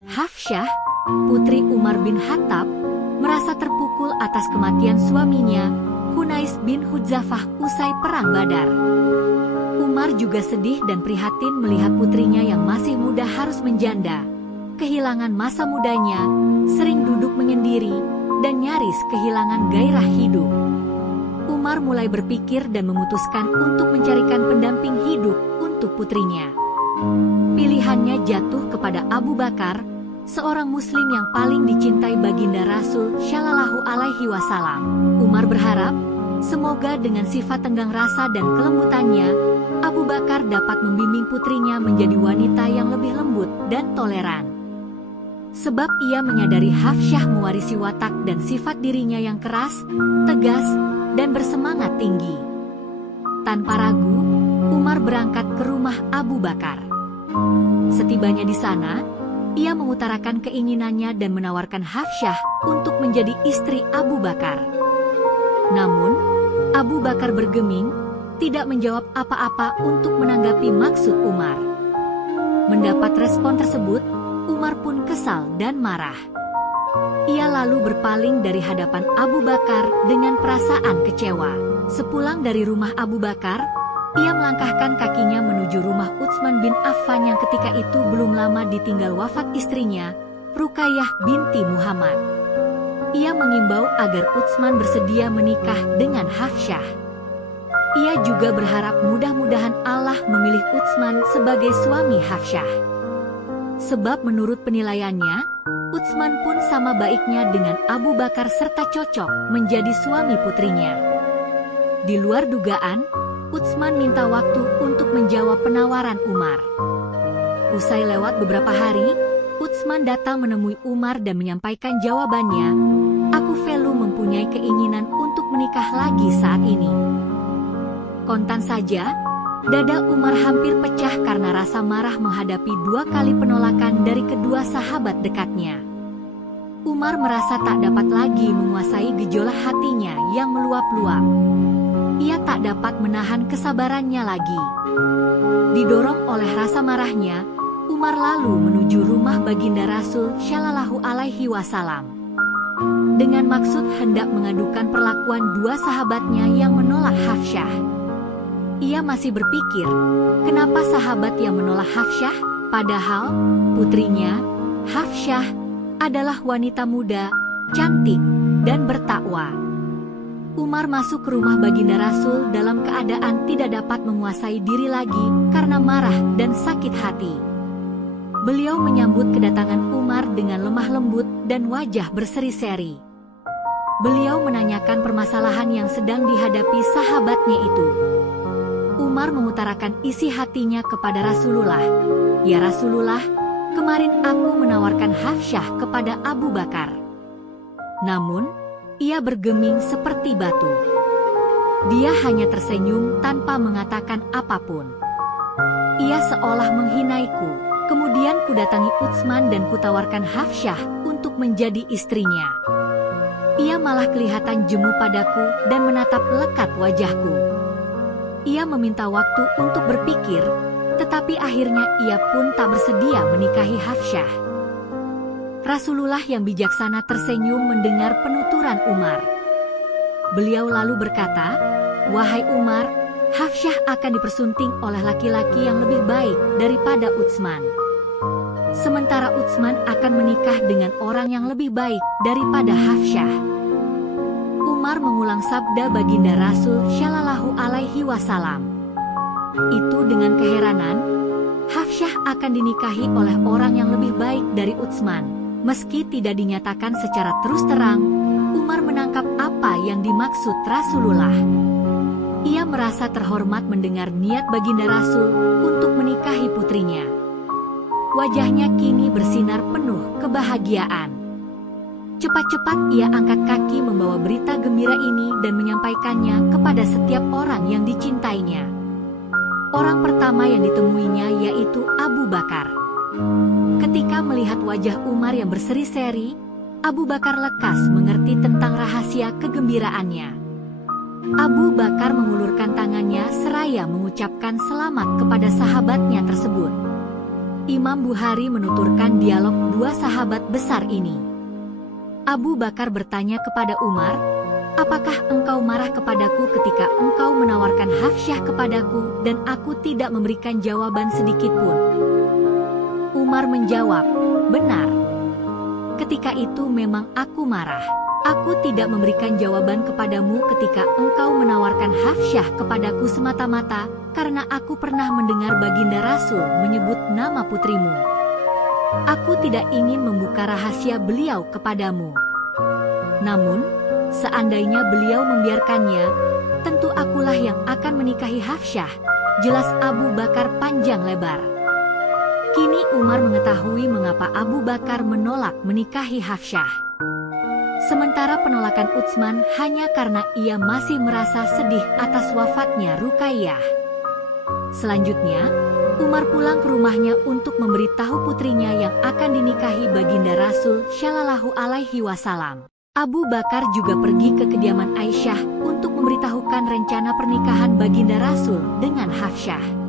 Hafsyah, putri Umar bin Khattab, merasa terpukul atas kematian suaminya, Hunais bin Hudzafah usai Perang Badar. Umar juga sedih dan prihatin melihat putrinya yang masih muda harus menjanda, kehilangan masa mudanya, sering duduk menyendiri, dan nyaris kehilangan gairah hidup. Umar mulai berpikir dan memutuskan untuk mencarikan pendamping hidup untuk putrinya. Pilihannya jatuh kepada Abu Bakar, seorang muslim yang paling dicintai baginda Rasul Shallallahu Alaihi Wasallam. Umar berharap, semoga dengan sifat tenggang rasa dan kelembutannya, Abu Bakar dapat membimbing putrinya menjadi wanita yang lebih lembut dan toleran. Sebab ia menyadari Hafsyah mewarisi watak dan sifat dirinya yang keras, tegas, dan bersemangat tinggi. Tanpa ragu, Umar berangkat ke rumah Abu Bakar. Setibanya di sana, ia mengutarakan keinginannya dan menawarkan Hafsyah untuk menjadi istri Abu Bakar. Namun, Abu Bakar bergeming, tidak menjawab apa-apa untuk menanggapi maksud Umar. Mendapat respon tersebut, Umar pun kesal dan marah. Ia lalu berpaling dari hadapan Abu Bakar dengan perasaan kecewa. Sepulang dari rumah Abu Bakar, ia melangkahkan kakinya menuju rumah Utsman bin Affan yang ketika itu belum lama ditinggal wafat istrinya, Ruqayyah binti Muhammad. Ia mengimbau agar Utsman bersedia menikah dengan Hafsyah. Ia juga berharap mudah-mudahan Allah memilih Utsman sebagai suami Hafsyah. Sebab menurut penilaiannya, Utsman pun sama baiknya dengan Abu Bakar serta cocok menjadi suami putrinya. Di luar dugaan, Utsman minta waktu untuk menjawab penawaran Umar. Usai lewat beberapa hari, Utsman datang menemui Umar dan menyampaikan jawabannya, "Aku Velu mempunyai keinginan untuk menikah lagi saat ini." Kontan saja, dada Umar hampir pecah karena rasa marah menghadapi 2 kali penolakan dari kedua sahabat dekatnya. Umar merasa tak dapat lagi menguasai gejolak hatinya yang meluap-luap. Ia tak dapat menahan kesabarannya lagi. Didorong oleh rasa marahnya, Umar lalu menuju rumah baginda Rasul Shallallahu Alaihi Wasallam. Dengan maksud hendak mengadukan perlakuan 2 sahabatnya yang menolak Hafsyah. Ia masih berpikir, kenapa sahabat yang menolak Hafsyah, padahal putrinya, Hafsyah, adalah wanita muda, cantik, dan bertakwa. Umar masuk ke rumah baginda Rasul dalam keadaan tidak dapat menguasai diri lagi karena marah dan sakit hati. Beliau menyambut kedatangan Umar dengan lemah lembut dan wajah berseri-seri. Beliau menanyakan permasalahan yang sedang dihadapi sahabatnya itu. Umar mengutarakan isi hatinya kepada Rasulullah. "Ya Rasulullah, kemarin aku menawarkan Hafsyah kepada Abu Bakar. Namun, ia bergeming seperti batu. Dia hanya tersenyum tanpa mengatakan apapun. Ia seolah menghinaiku. Kemudian kudatangi Utsman dan kutawarkan Hafsyah untuk menjadi istrinya. Ia malah kelihatan jemu padaku dan menatap lekat wajahku. Ia meminta waktu untuk berpikir, tetapi akhirnya ia pun tak bersedia menikahi Hafsyah." Rasulullah yang bijaksana tersenyum mendengar penuturan Umar. Beliau lalu berkata, "Wahai Umar, Hafsyah akan dipersunting oleh laki-laki yang lebih baik daripada Utsman. Sementara Utsman akan menikah dengan orang yang lebih baik daripada Hafsyah." Umar mengulang sabda baginda Rasul Shallallahu Alaihi Wasallam. Itu dengan keheranan, Hafsyah akan dinikahi oleh orang yang lebih baik dari Utsman. Meski tidak dinyatakan secara terus terang, Umar menangkap apa yang dimaksud Rasulullah. Ia merasa terhormat mendengar niat baginda Rasul untuk menikahi putrinya. Wajahnya kini bersinar penuh kebahagiaan. Cepat-cepat ia angkat kaki membawa berita gembira ini dan menyampaikannya kepada setiap orang yang dicintainya. Orang pertama yang ditemuinya yaitu Abu Bakar. Ketika melihat wajah Umar yang berseri-seri, Abu Bakar lekas mengerti tentang rahasia kegembiraannya. Abu Bakar mengulurkan tangannya seraya mengucapkan selamat kepada sahabatnya tersebut. Imam Bukhari menuturkan dialog dua sahabat besar ini. Abu Bakar bertanya kepada Umar, "Apakah engkau marah kepadaku ketika engkau menawarkan Hafsyah kepadaku dan aku tidak memberikan jawaban sedikit pun?" Umar menjawab, "Benar. Ketika itu memang aku marah. Aku tidak memberikan jawaban kepadamu ketika engkau menawarkan Hafsyah kepadaku semata-mata karena aku pernah mendengar Baginda Rasul menyebut nama putrimu. Aku tidak ingin membuka rahasia beliau kepadamu. Namun, seandainya beliau membiarkannya, tentu akulah yang akan menikahi Hafsyah," jelas Abu Bakar panjang lebar. Kini Umar mengetahui mengapa Abu Bakar menolak menikahi Hafsyah. Sementara penolakan Utsman hanya karena ia masih merasa sedih atas wafatnya Ruqayyah. Selanjutnya, Umar pulang ke rumahnya untuk memberitahu putrinya yang akan dinikahi Baginda Rasul Shallallahu Alaihi Wasallam. Abu Bakar juga pergi ke kediaman Aisyah untuk memberitahukan rencana pernikahan Baginda Rasul dengan Hafsyah.